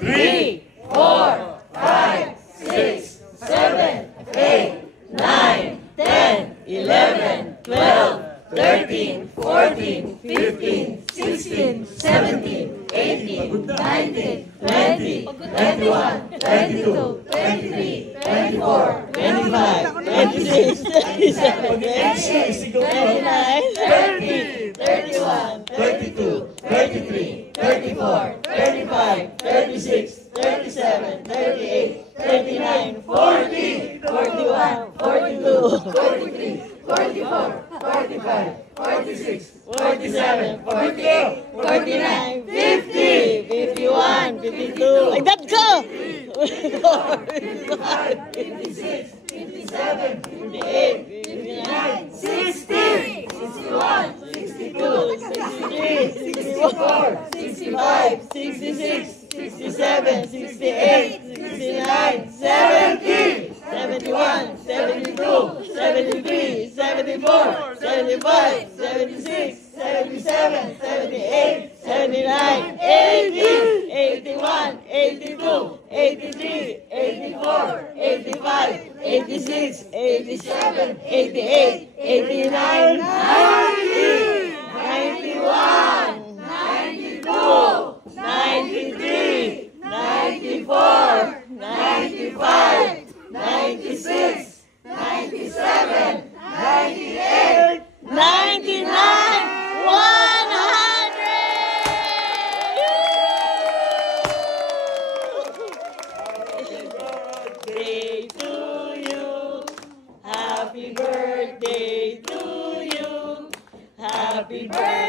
3, 4, 5, 6, 7, 8, 9, 10, 11, 12, 13, 14, 15, 16, 17, 18, 19, 20, 21, 22, 23, 24, 25, 26, 27, 28, 29, 30, 31, 32, 33, 34, 35, 36, 37, 38, 39, 40, 41, 42, 43, 44, 45, 46, 47, 48, 49, 50, 51, 52. Like that, go! 55, 56, 57, 58, 59, 60, 61, 62, 63, 64, 65, 66, 67, 68, 69, 70, 71, 72, 73, 74, 75, 76, 77, 78, 79, 80, 81, 82, 83, 84, 85, 86, 87, 88, 89, 90, 91, 92, 93, 94, 95, 96, 97, 98, 99, 100! Birthday to you. Happy birthday to you. Happy birthday.